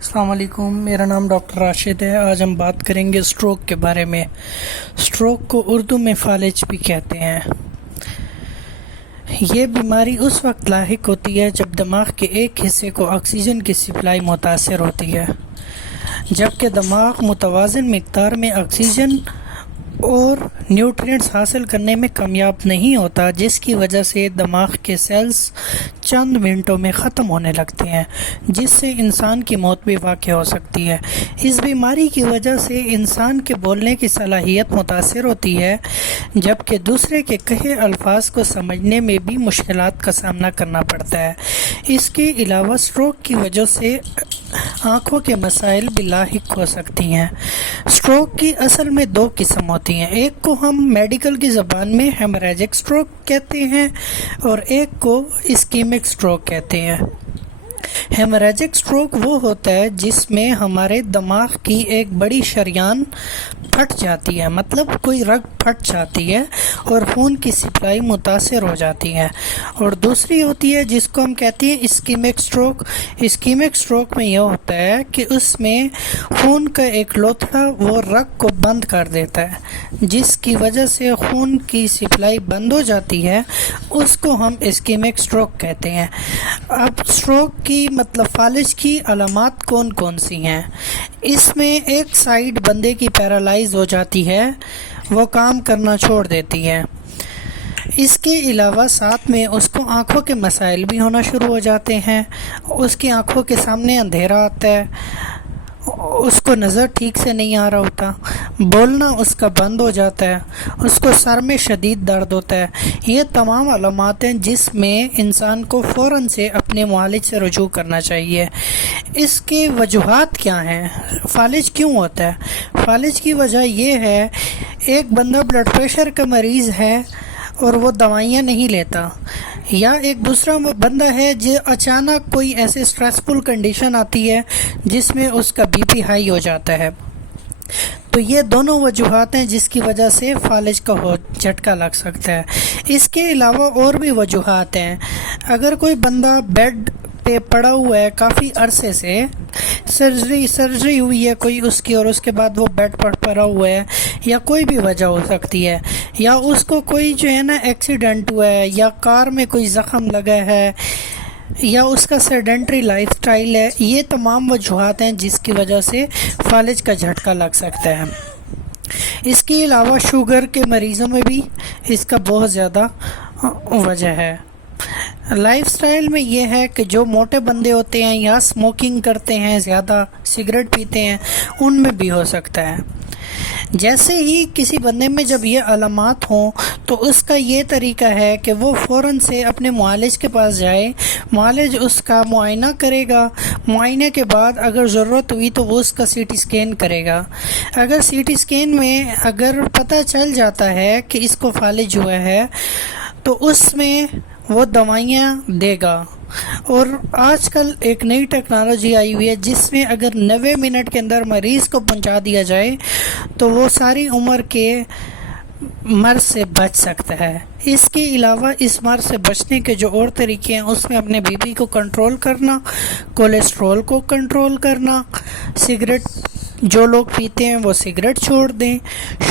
السلام علیکم، میرا نام ڈاکٹر راشد ہے۔ آج ہم بات کریں گے سٹروک کے بارے میں۔ سٹروک کو اردو میں فالج بھی کہتے ہیں۔ یہ بیماری اس وقت لاحق ہوتی ہے جب دماغ کے ایک حصے کو آکسیجن کی سپلائی متاثر ہوتی ہے، جبکہ دماغ متوازن مقدار میں آکسیجن اور نیوٹرینٹس حاصل کرنے میں کامیاب نہیں ہوتا، جس کی وجہ سے دماغ کے سیلز چند منٹوں میں ختم ہونے لگتے ہیں، جس سے انسان کی موت بھی واقع ہو سکتی ہے۔ اس بیماری کی وجہ سے انسان کے بولنے کی صلاحیت متاثر ہوتی ہے، جبکہ دوسرے کے کہے الفاظ کو سمجھنے میں بھی مشکلات کا سامنا کرنا پڑتا ہے۔ اس کے علاوہ سٹروک کی وجہ سے آنکھوں کے مسائل بھی لاحق ہو سکتی ہیں۔ سٹروک کی اصل میں دو قسم ہوتی ہیں، ایک کو ہم میڈیکل کی زبان میں ہیموریجک سٹروک کہتے ہیں اور ایک کو اسکیمک سٹروک کہتے ہیں۔ ہیموریجک سٹروک وہ ہوتا ہے جس میں ہمارے دماغ کی ایک بڑی شریان پھٹ جاتی ہے، مطلب کوئی رگ پھٹ جاتی ہے اور خون کی سپلائی متاثر ہو جاتی ہے، اور دوسری ہوتی ہے جس کو ہم کہتے ہیں اسکیمک سٹروک۔ اسکیمک سٹروک میں یہ ہوتا ہے کہ اس میں خون کا ایک لوتھڑا وہ رگ کو بند کر دیتا ہے، جس کی وجہ سے خون کی سپلائی بند ہو جاتی ہے، اس کو ہم اسکیمک سٹروک کہتے ہیں۔ اب سٹروک کی فالج کی علامات کون کون سی ہیں؟ اس میں ایک سائیڈ بندے کی پیرالائز ہو جاتی ہے، وہ کام کرنا چھوڑ دیتی ہے۔ اس کے علاوہ ساتھ میں اس کو آنکھوں کے مسائل بھی ہونا شروع ہو جاتے ہیں، اس کی آنکھوں کے سامنے اندھیرا آتا ہے، اس کو نظر ٹھیک سے نہیں آ رہا ہوتا، بولنا اس کا بند ہو جاتا ہے، اس کو سر میں شدید درد ہوتا ہے۔ یہ تمام علامات ہیں جس میں انسان کو فوراً سے اپنے معالج سے رجوع کرنا چاہیے۔ اس کے وجوہات کیا ہیں؟ فالج کیوں ہوتا ہے؟ فالج کی وجہ یہ ہے، ایک بندہ بلڈ پریشر کا مریض ہے اور وہ دوائیاں نہیں لیتا، یا ایک دوسرا بندہ ہے جو اچانک کوئی ایسے سٹریسفل کنڈیشن آتی ہے جس میں اس کا بی پی ہائی ہو جاتا ہے۔ تو یہ دونوں وجوہات ہیں جس کی وجہ سے فالج کا جھٹکا لگ سکتا ہے۔ اس کے علاوہ اور بھی وجوہات ہیں۔ اگر کوئی بندہ بیڈ پہ پڑا ہوا ہے کافی عرصے سے، سرجری ہوئی ہے کوئی اس کی اور اس کے بعد وہ بیڈ پر پڑا ہوا ہے، یا کوئی بھی وجہ ہو سکتی ہے، یا اس کو کوئی ایکسیڈنٹ ہوا ہے، یا کار میں کوئی زخم لگا ہے، یا اس کا سیڈنٹری لائف سٹائل ہے، یہ تمام وجوہات ہیں جس کی وجہ سے فالج کا جھٹکا لگ سکتا ہے۔ اس کے علاوہ شوگر کے مریضوں میں بھی اس کا بہت زیادہ وجہ ہے۔ لائف سٹائل میں یہ ہے کہ جو موٹے بندے ہوتے ہیں یا اسموکنگ کرتے ہیں، زیادہ سگریٹ پیتے ہیں، ان میں بھی ہو سکتا ہے۔ جیسے ہی کسی بندے میں جب یہ علامات ہوں تو اس کا یہ طریقہ ہے کہ وہ فوراً سے اپنے معالج کے پاس جائے، معالج اس کا معائنہ کرے گا، معائنے کے بعد اگر ضرورت ہوئی تو وہ اس کا سی ٹی اسکین کرے گا۔ اگر سی ٹی اسکین میں اگر پتہ چل جاتا ہے کہ اس کو فالج ہوا ہے تو اس میں وہ دوائیاں دے گا۔ اور آج کل ایک نئی ٹیکنالوجی آئی ہوئی ہے جس میں اگر 90 منٹ کے اندر مریض کو پہنچا دیا جائے تو وہ ساری عمر کے مرض سے بچ سکتا ہے۔ اس کے علاوہ اس مرض سے بچنے کے جو اور طریقے ہیں، اس میں اپنے بی پی کو کنٹرول کرنا، کولیسٹرول کو کنٹرول کرنا، سگریٹ جو لوگ پیتے ہیں وہ سگریٹ چھوڑ دیں،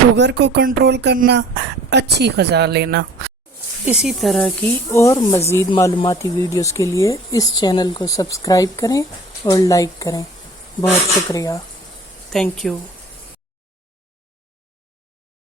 شوگر کو کنٹرول کرنا، اچھی غذا لینا۔ اسی طرح کی اور مزید معلوماتی ویڈیوز کے لیے اس چینل کو سبسکرائب کریں اور لائک کریں۔ بہت شکریہ، تھینک یو۔